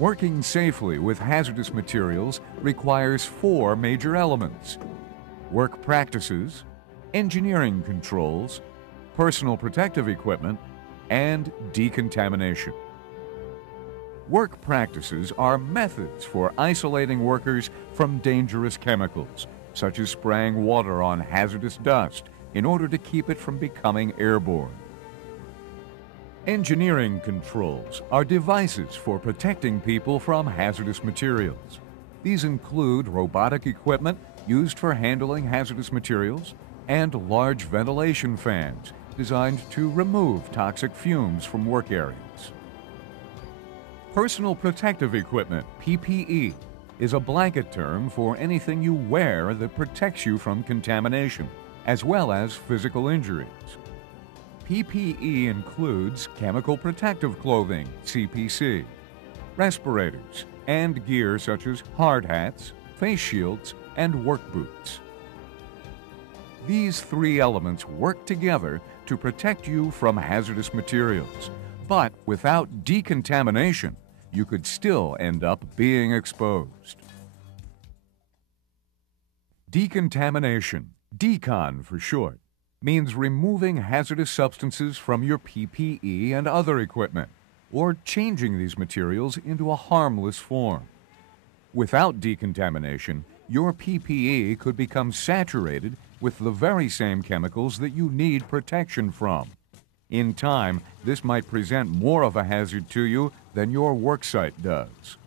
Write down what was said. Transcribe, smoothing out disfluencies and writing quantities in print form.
Working safely with hazardous materials requires four major elements: work practices, engineering controls, personal protective equipment, and decontamination. Work practices are methods for isolating workers from dangerous chemicals, such as spraying water on hazardous dust in order to keep it from becoming airborne. Engineering controls are devices for protecting people from hazardous materials. These include robotic equipment used for handling hazardous materials and large ventilation fans designed to remove toxic fumes from work areas. Personal protective equipment, PPE, is a blanket term for anything you wear that protects you from contamination, as well as physical injuries. PPE includes chemical protective clothing, CPC, respirators, and gear such as hard hats, face shields, and work boots. These three elements work together to protect you from hazardous materials, but without decontamination, you could still end up being exposed. Decontamination, decon for short, means removing hazardous substances from your PPE and other equipment, or changing these materials into a harmless form. Without decontamination, your PPE could become saturated with the very same chemicals that you need protection from. In time, this might present more of a hazard to you than your worksite does.